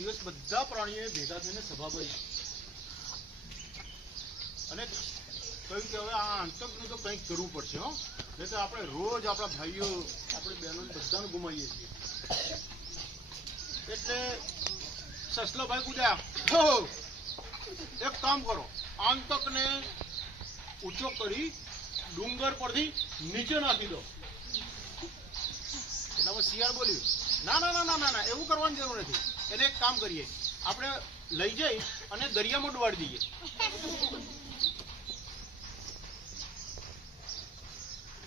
દિવસ બધા પ્રાણીઓએ ભેગા થઈને સભા ભરી. અને કહ્યું કે હવે આ આંતકનું તો કંઈક કરવું પડશે, હો. નહીં તો આપણે રોજ આપણા ભાઈઓ, આપણે બહેનો બધાને ગુમાવીએ છીએ. એટલે સસલો ભાઈ એક કામ કરો. આંતકને ઊંચો કરી ડુંગર પરથી નીચે નાખી દો. એટલે હવે શિયાળ બોલ્યું ના ના ના ના ના, એવું કરવાની જરૂર નથી. એને એક કામ કરીએ. આપણે લઈ જઈ અને દરિયામાં ડુબાડી દઈએ.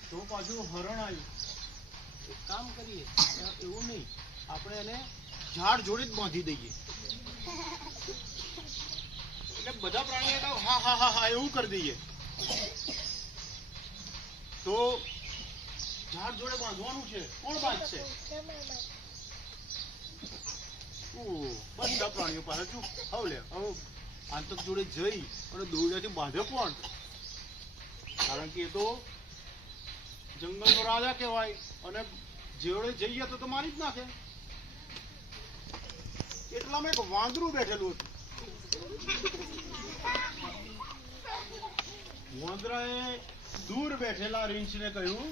તો પાછું હરણ આવ્યું. એક કામ કરીએ. એવું નહીં. આપણે એને ઝાડ જોડે જ બાંધી દઈએ. એટલે બધા પ્રાણીઓ હા હા હા હા, એવું કરી દઈએ. તો ઝાડ જોડે બાંધવાનું છે. કોણ બાંધશે? બધા પ્રાણીઓ પાસે છું હવે લે હવે આંતક જોડે જઈ અને દોરડાથી બાંધે કોણ કારણ કે એ તો જંગલનો રાજા કહેવાય અને જેવડે જઈએ તો મારી જ નાખે એટલામાં એક વાંદરું બેઠેલું હતું વાંદરાએ દૂર બેઠેલા રીંછને કહ્યું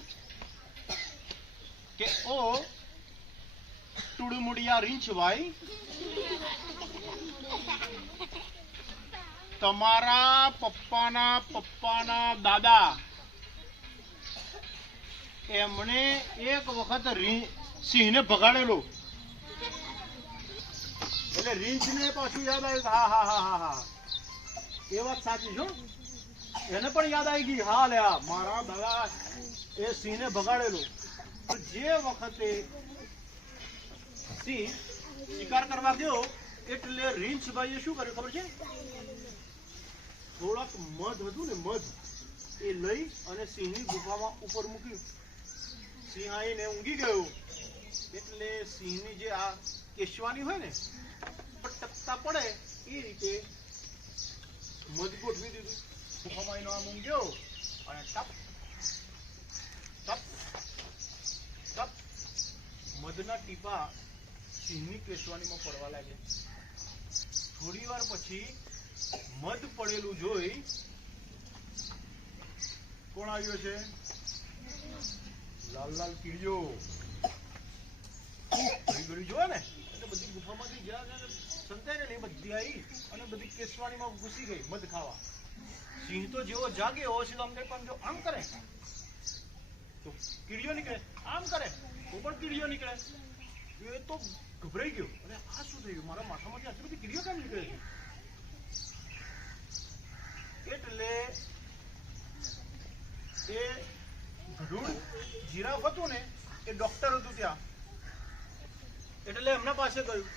કે ઓ ટુડમુડિયા રીંછભાઈ તમારા પપ્પાના પપ્પાના દાદા. એમણે એક વખત સિંહને ભગાડેલો. એટલે રીંછને પાછું યાદ આવ્યું હા હા હા હા હા. એ વાત સાચી છો એને પણ યાદ આવી ગઈ. હા, લે મારા દાદા એ સિંહને ભગાડેલો. તો જે વખતે સિંહ શિકાર કરવા ગયો એટલે રીંછભાઈએ શું કર્યું ખબર છે? થોડાક મધ હતું ને મધ, એ લઈ અને સિંહની ગુફામાં ઉપર મૂક્યું. સિંહ આવીને ઊંઘી ગયો. એટલે સિંહની જે આ કેશવાની હોય ને ટપતા પડે એ રીતે મધ ગોઠવી દીધું. ગુફામાં એનો આમ ઊંઘ્યો અને ટપ ટપ ટપ, મધના ટીપા સિંહની કેશવાનીમાં પડવા લાગે થોડી વાર પછી મધ પડેલું જોઈ કોણ આવ્યો છે? લાલ લાલ કીડીઓ. ઘડી ઘડી જોવે ને? એટલે બધી ગુફામાંથી જ્યાં સંતાય ને એ બધી આવી અને બધી કેસવાણીમાં ઘૂસી ગઈ મધ ખાવા. સિંહ તો જેવો જાગે એવો સીધો કંઈ પણ જો આમ કરે. તો કીડીઓ નીકળે. આમ કરે. તો પણ કીડીઓ નીકળે. એ તો ગભરાઈ ગયો? અરે આ શું થયું? મારા માથામાંથી આટલી બધી ક્રિયા કામ નીકળે છે? એટલે એ ગરુડ જીરાફ હતું ને એ ડોક્ટર હતું ત્યાં. એટલે એમના પાસે ગયું.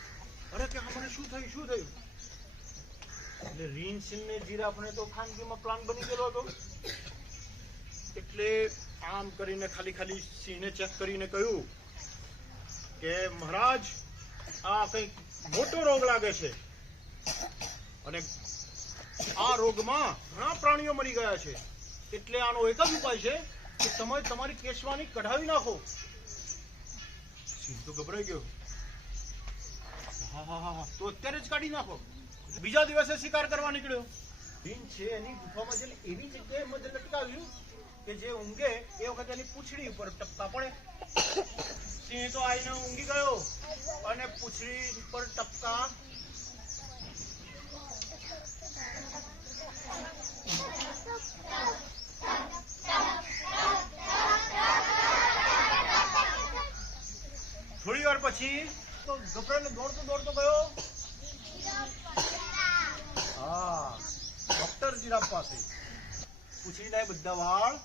અરે કે મને શું થયું? શું થયું? એટલે રીંછ ને જીરાફને તો ખાનગીમાં પ્લાન બની ગયેલો હતો. એટલે આમ કરીને ખાલી ખાલી સિંહને ચેક કરીને કહ્યું કે મહારાજ આ કંઈક મોટો રોગ લાગે છે. અને આ રોગમાં ઘણા પ્રાણીઓ મરી ગયા છે. એટલે આનો એક જ ઉપાય છે કે તમે તમારી કેશવાની કઢાવી નાખો. તો ગભરાઈ ગયો. હા હા હા તો અત્યારે જ કાઢી નાખો. બીજા દિવસે શિકાર કરવા નીકળ્યો. સિંહ છે એની ગુફામાં જઈને એવી જગ્યાએ મધ લટકાવ્યું કે જે ઊંઘે એ વખતે એની પૂંછડી ઉપર ટપકા પડે. સિંહ તો આવીને ઊંઘી ગયો અને પૂંછડી ઉપર ટપકા. થોડી વાર પછી તો ગભરાને દોડતો દોડતો ગયો. હા, ડોક્ટર જીરાફ પાસે. પૂછડીના એ બધા વાળ.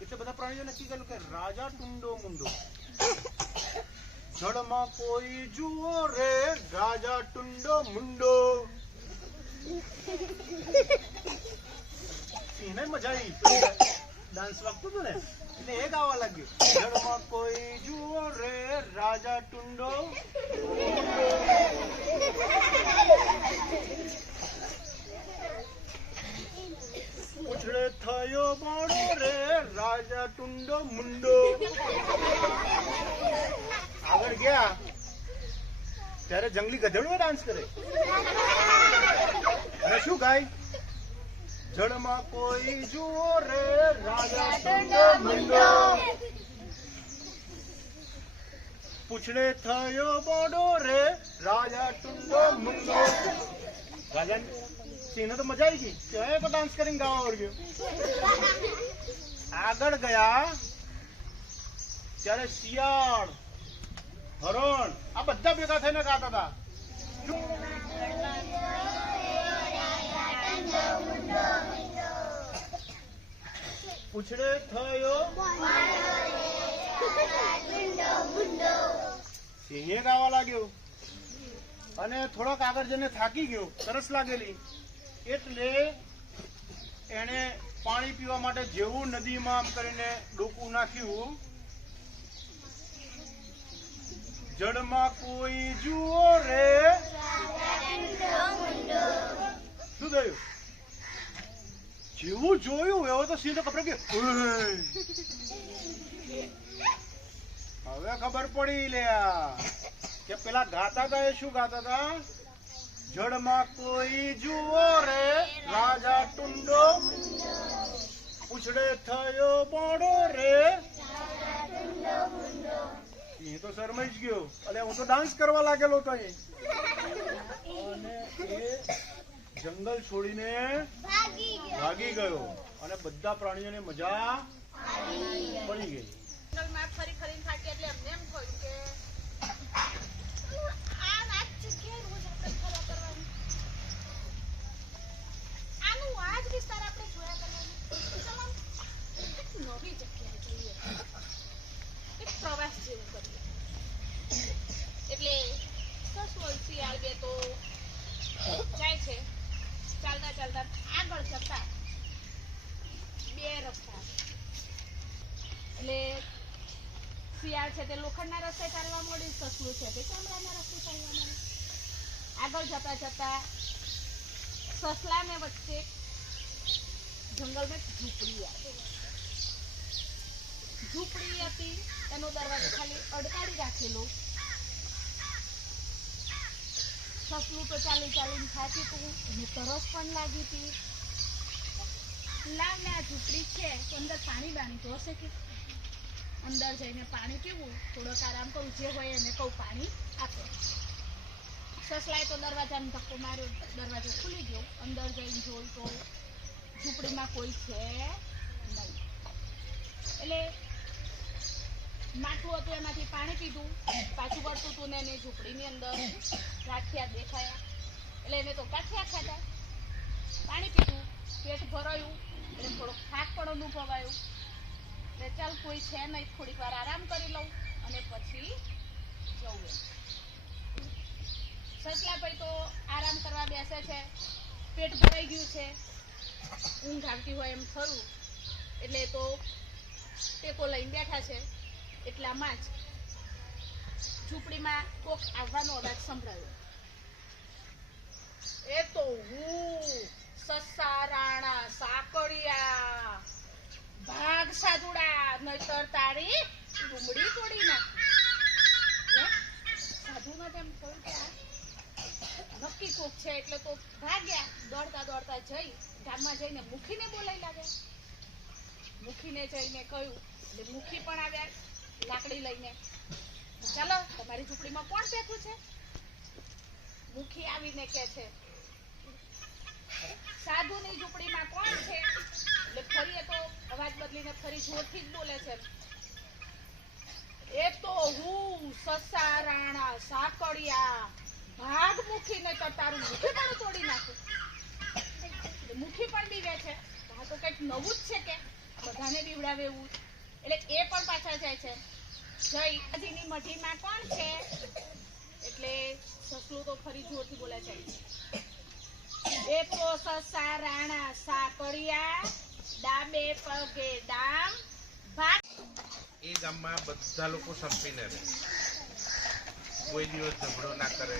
એટલે બધા પ્રાણીઓ નક્કી કર્યું કે રાજા ટુંડો મુંડો. જળમાં કોઈ જુઓ રે, રાજા ટુંડો મુંડો. સિંહને મજા આવી. ડાન્સ વાગતું હતું ને? એટલે એ ગાવા લાગ્યું. જળમાં કોઈ જુઓ રે, રાજા ટુંડો પૂછડે થયો બાળો રે, રાજા ટુંડો મુંડો. આગળ ગયા. ત્યારે જંગલી ગધેડો ડાન્સ કરે. અને શું ગાય? જળમાં કોઈ જુઓ રે, રાજા ટુંડો મુંડો. પૂછડે થયો બોડો રે, રાજા ટુંડો મુંડો. રાજા સિંહને તો મજા આવી ગઈ કહેવાય તો ડાન્સ કરીને ગાવા આવડ્યો આગળ ગયા ત્યારે શિયાળ હરણ આ બધા ભેગા થઈને ગાતા હતા પૂછડે થયો સિંહે ગાવા લાગ્યો અને થોડોક આગળ જઈને થાકી ગયો સરસ લાગેલી એટલે એણે પાણી પીવા માટે જેવું નદીમાં આમ કરીને ડોકું નાખ્યું, જળમાં કોઈ જુઓ રે. શું થયું? જેવું જોયું, એવો તો સીધો ખબર કે હવે ખબર પડી લ્યા કે પેલા ગાતા હતા એ શું ગાતા હતા? જળમાં કોઈ જુઓ રે, રાજા ટુંડો. પૂછડે થયો બોડો રે. એ તો શરમાઈ જ ગયો. અરે હું તો ડાન્સ કરવા લાગેલો તો એ જંગલ છોડીને ભાગી ગયો. અને બધા પ્રાણીઓને મજા પડી ગઈ. જંગલમાં ફરી ફરીને થાકી એટલે એમને એમ થયું કે આ ના જ જગ્યાએ રોજ આપણે ફરવા કરવાનું. આનું આ જ વિસ્તાર આગળ જતા બે રસ્તા એટલે શિયાળ છે તે લોખંડના રસ્તે ચાલવા માંડ્યું સસલું છે તે ચામડાના રસ્તે ચાલવા માંડ્યું આગળ જતા જતા સસલાને વચ્ચે જંગલમાં મેં આવી ઝૂંપડી હતી, એનો દરવાજો ખાલી અડકાડી રાખેલો. સસલું તો ચાલી ચાલીને ખાતી હતું એને તરસ પણ લાગી હતી. લાવને આ ઝૂંપડી છે તો અંદર પાણી બાણી તો હશે કે? અંદર જઈને પાણી પીવું, થોડોક આરામ કરું, જે હોય એને કહું પાણી આપે. સસલાએ તો દરવાજાને ધક્કો માર્યો, દરવાજો ખુલી ગયો, અંદર જઈને જોયું તો ઝૂંપડીમાં કોઈ છે નહીં. એટલે માથું હતું એમાંથી પાણી પીધું. પાછું પડતું હતું ને એને ઝૂંપડીની અંદર ગાંઠિયા દેખાયા. એટલે એને તો ગાંઠિયા ખાધા. પાણી પીધું. પેટ ભરાયું. એટલે થોડોક થાક પણ અનુભવાયો. એટલે ચાલ કોઈ છે નહીં, થોડીક વાર આરામ કરી લઉં અને પછી જવું. સસલાભાઈ તો આરામ કરવા બેસે છે. પેટ ભરાઈ ગયું છે. ઊંઘ આવતી હોય એમ ખરું. એટલે તો ટેકો લઈને બેઠા છે. એટલામાં જ ઝૂંપડીમાં કોક આવવાનો અવાજ સંભળાયો. એ તો હું સસા રાણા સાકડિયા. ભાગ સાધુડા, નહીતર તારી ડુંગળી તોડી ના સાધુમાં તેમ થયું કે નક્કી કોક છે એટલે તો ભાગ્યા દોડતા દોડતા જઈ, ગામમાં જઈને મુખીને બોલાઈ લાગ્યા મુખીને જઈને કહ્યું એટલે મુખી પણ આવ્યા, લાકડી લઈને. ચાલો, તમારી ઝૂંપડીમાં કોણ બેઠું છે? મુખી આવીને કે છે, સાધુની ઝૂંપડીમાં કોણ છે? એટલે ફરી એ તો અવાજ બદલીને ફરી જોરથી જ બોલે છે, એ તો હું સસા રાણા, સાકડિયા ભાગ મૂકીને તો તારું મુખી પણ તોડી નાખું. મુખી પણ બીવે છે. આ તો કંઈક નવું જ છે કે બધાને બીવડાવે એવું. એટલે એ પણ પાછા જાય છે. જય અજીની મઢીમાં કોણ છે? એટલે સસલું તો ફરી જોરથી બોલે છે. એ તો સસા રાણા સાકરિયા ડાબે પગે ડામ ભાગ એ ગામમાં બધા લોકો સંપીને રહે. કોઈ દિવસ ઝઘડો ના કરે.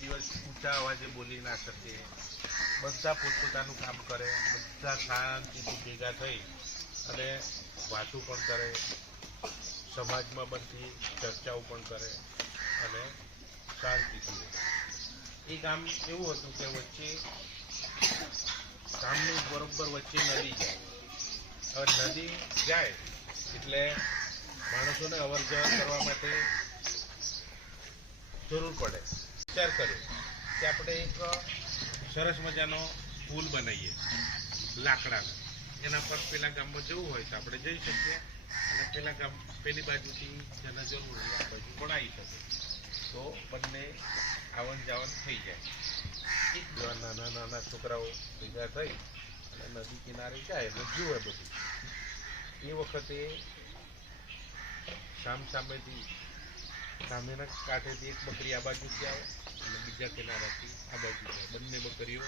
દિવસ ઊંચા અવાજે બોલી ના શકે. બધા પોતપોતાનું કામ કરે, બધા શાંતિથી ભેગા થઈ અને વાતો પણ કરે, સમાજમાં બધી ચર્ચાઓ પણ કરે અને શાંતિથી. એ ગામ એવું હતું કે વચ્ચે ગામની બરોબર વચ્ચે નદી જાય. હવે નદી જાય એટલે માણસોને અવર જવર કરવા માટે જરૂર પડે. વિચાર કર્યો કે આપણે એક સરસ મજાનો પુલ બનાવીએ લાકડાનો. એના પર પેલા ગામમાં જવું હોય તો આપણે જઈ શકીએ અને પેલા ગામ, પેલી બાજુથી જેને જરૂર હોય આ બાજુ પણ આવી શકે તો બંને આવન જાવન થઈ જાય. નાના નાના છોકરાઓ ભેગા થઈ અને નદી કિનારે જાય એટલે જુએ બધું. એ વખતે સામ સામેથી સામેના કાંઠેથી એક બકરી આ બાજુ આવે અને બીજા કિનારાથી આ બાજુ બંને બકરીઓ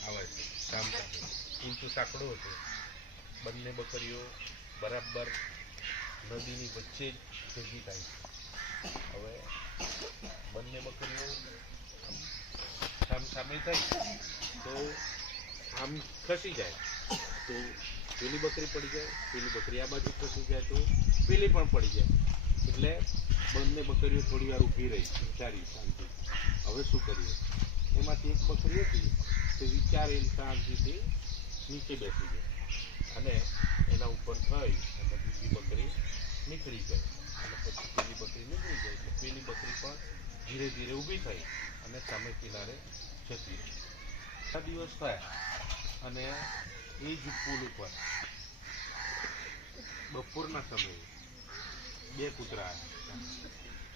આવે છે સામ સામે પુલ સાંકડો હતો બંને બકરીઓ બરાબર નદીની વચ્ચે જ ભેગી થાય છે. હવે બંને બકરીઓ સામ સામે થઈ તો આમ ખસી જાય. તો પેલી બકરી પડી જાય, પેલી બકરી આ બાજુ ખસી જાય, તો પેલી પણ પડી જાય. એટલે બંને બકરીઓ થોડી વાર ઊભી રહી, વિચારી, શાંતિ. હવે શું કરીએ? એમાંથી એક બકરી હતી તે વિચારીને શાંતિથી નીચે બેસી ગઈ. અને એના ઉપર થઈ અને બીજી બકરી નીકળી ગઈ. અને પછી પેલી બકરી નીકળી ગઈ. એટલે પેલી બકરી પણ ધીરે ધીરે ઊભી થઈ અને સામે કિનારે જતી રહી. દિવસ થયા? અને એ જ પુલ ઉપર? બપોરના સમયે. બે કૂતરા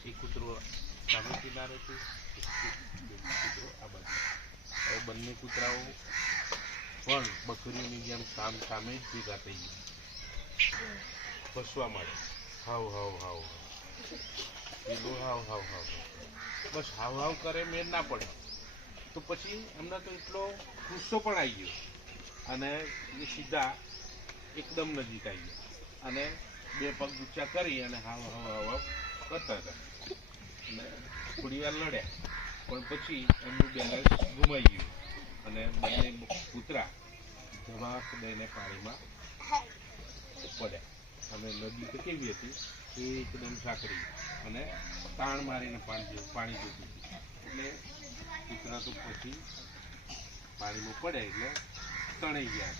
એ કૂતરો સામે કિનારે કૂતરો આ બાજુ. હવે બંને કૂતરાઓ પણ બકરીઓની જેમ સામ સામે જ ભેગા થઈ ગયા. ફસવા માંડે. હાવ હાવ હાવ પેલું હાવ હાવ હાવ બસ હાવ હાવ કરે મેં ના પડે. તો પછી એમને તો એટલો ગુસ્સો પણ આવી ગયો. અને એ સીધા એકદમ નજીક આવી ગયા. અને બે પગ ઊંચા કરી અને હાવ હાવ હાવ કરતા હતા. અને થોડી વાર લડ્યા. પણ પછી એમનું બેલેન્સ ગુમાઈ ગયું. અને બંને કૂતરા ધમાક દઈને પાણીમાં પડ્યા. અને નદી તો કેવી હતી? એકદમ સાંકડી અને તાણ મારીને પાણી પાણી જતું હતું. એટલે કૂતરા તો પછી પાણીમાં પડ્યા એટલે તણાઈ ગયા.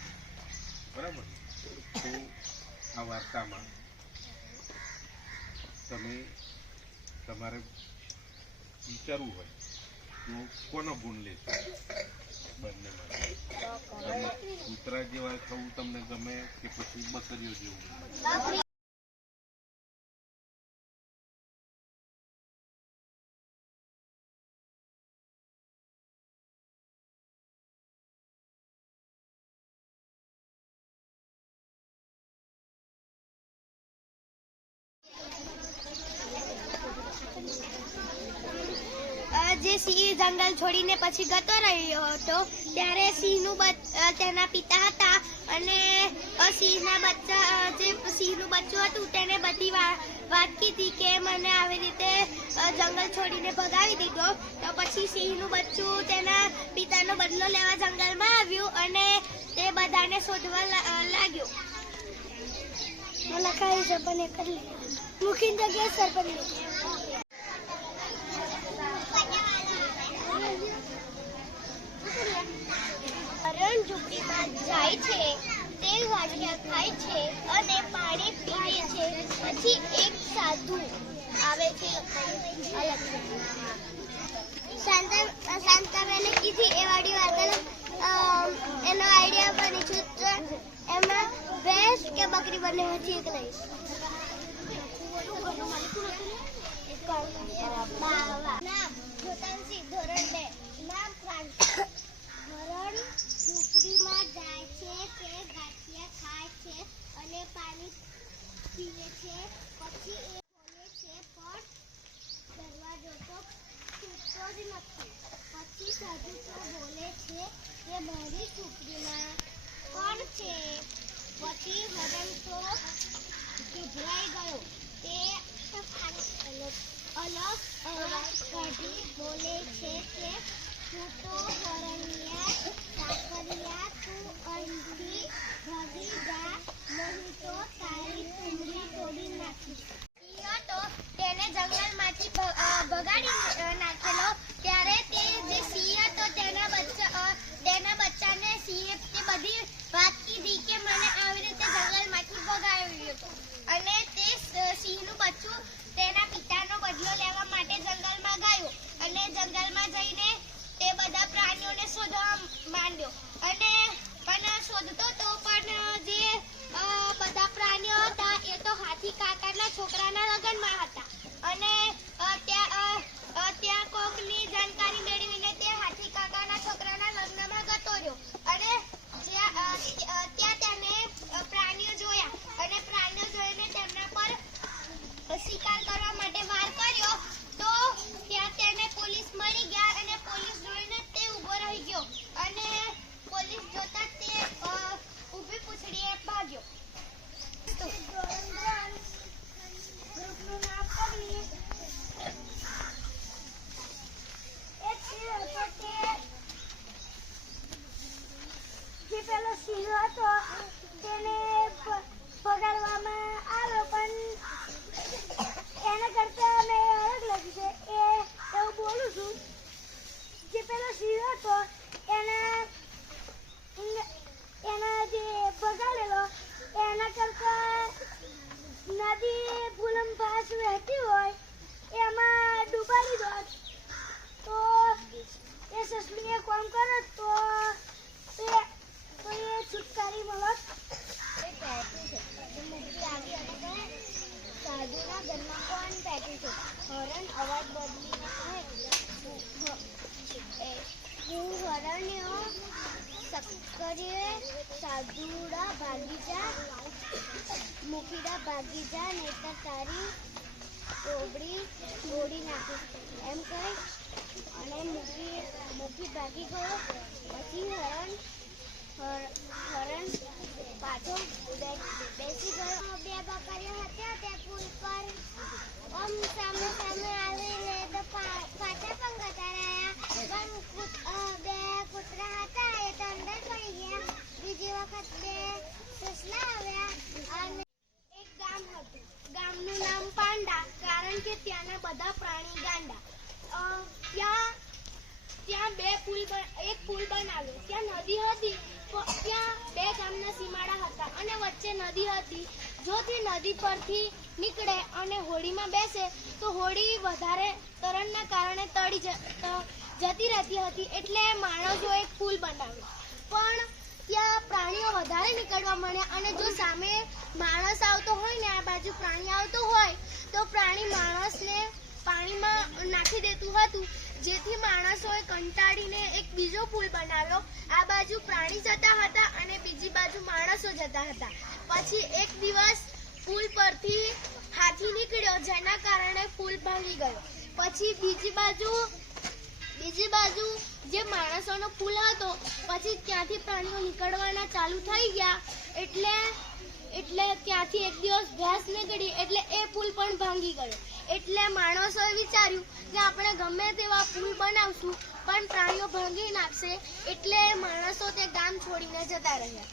બરાબર? તો આ વાર્તામાં તમે તમારે વિચારવું હોય તો કોનો ગુણ લેશો? બંને કૂતરા જેવા થવું તમને ગમે કે પછી બકરીઓ જેવું ગમે અ, જે સિંહ જંગલ છોડીને પછી ગતો રહ્યો હતો. ત્યારે સિંહનું તેના પિતા હતા અને સિંહના બચ્ચા જે સિંહનું બચ્ચું હતું તેને બધી વાત કીધી કે મને આવી રીતે જંગલ છોડીને ભગાવી દીધો. તો પછી સિંહનું બચ્ચું તેના પિતાનો બદલો લેવા જંગલમાં આવ્યું અને તે બધાને શોધવા લાગ્યું. એક જ મુખી જગ્યાએ સરપંચ જાય છે. તે ગાંઠિયા ખાય છે અને પાણી પીએ છે. પછી એક સાધુ આવે છે. શાંતાબેને કીધી એ વાળી વાર્તાનો એનો આઈડિયા બની છું એમાં ભેંસ કે બકરી બંને હતી એક લઈશ ધોરણ બે. નામ હરણ ઝૂંપડીમાં જાય છે તે ગાંઠિયા ખાય છે અને પાણી પીએ છે. પછી એ બોલે છે, પણ દરવાજો તો ખૂટતો જ નથી. પછી સાધુ તો બોલે છે કે, મારી ઝૂંપડીમાં કોણ છે? પછી હરણ તો ગભરાઈ ગયો. તે અલગ અવાજ કાઢી બોલે છે કે જંગલમાંથી ભગાડી નાખેલો. ત્યારે તે જે સિંહ હતો તેના બચ્ચા તેના બચ્ચાને સિંહ હતો તેને પગારવામાં આવ્યો પણ એના કરતા મેં અલગ લખ્યું છે. એ એવું બોલું છું જે પેલો સિંહ હતો, એના એના જે બગાડેલો, એના કરતા નદી પુલમ પાસ વહેતી હોય, એમાં ડૂબાડી દો તો એ સસલીએ કોમ કરે તો તે એ છુટકારી મળત મુક્તિ આવી તો સાધુના ઘરમાં હરણ અવાજ બદલીને કહે હું હરણ્ય સક્કરીએ સાધુડા ભાગી જા મુખીડા ભાગી જા નહીતર તારી નાખીશ એમ કહી અને મુખી મુખી ભાગી ગયો. પછી હરણ હર- બેસી ગયો. બે બકરીઓ હતા, તે પુલ પર આમ સામે સામે આવીને તો પણ જતા રહ્યા. પણ બે કૂતરા હતા, એ તો અંદર બીજી વખત બે સસલા આવ્યા અને એક ગામ હતું. ગામનું નામ પાંડા, કારણ કે ત્યાંના બધા પ્રાણી ગાંડા. ત્યાં ત્યાં બે પુલ એક પુલ બનાવ્યો. ત્યાં નદી હતી ત્યાં બે ગામના સીમાડા હતા અને વચ્ચે નદી હતી. જો તે નદી પરથી નીકળે અને હોડીમાં બેસે, તો હોડી વધારે તરણના કારણે તળી જતી રહેતી હતી એટલે માણસો એક પુલ બનાવ્યો. પણ ત્યાં પ્રાણીઓ વધારે નીકળવા મળ્યા અને જો સામે માણસ આવતો હોય ને, આ બાજુ પ્રાણી આવતો હોય, તો પ્રાણી માણસને પાણીમાં નાખી દેતું હતું. જેથી માણસોએ કંટાળીને એક બીજો પુલ બનાવ્યો. આ બાજુ પ્રાણી જતા હતા અને બીજી બાજુ માણસો જતા હતા. પછી એક દિવસ પુલ પરથી હાથી નીકળ્યો, જેના કારણે પુલ ભાંગી ગયો. પછી બીજી બાજુ બીજી બાજુ જે માણસોનો પુલ હતો, પછી ત્યાંથી પ્રાણીઓ નીકળવાના ચાલુ થઈ ગયા. એટલે એટલે ત્યાંથી એક દિવસ ભેંસ નીકળી એટલે એ પુલ પણ ભાંગી ગયો. એટલે માણસોએ વિચાર્યું કે આપણે ગમે તેવા પુલ બનાવશું, પણ પ્રાણીઓ ભાંગી નાખશે, એટલે માણસો તે ગામ છોડીને જતા રહ્યા.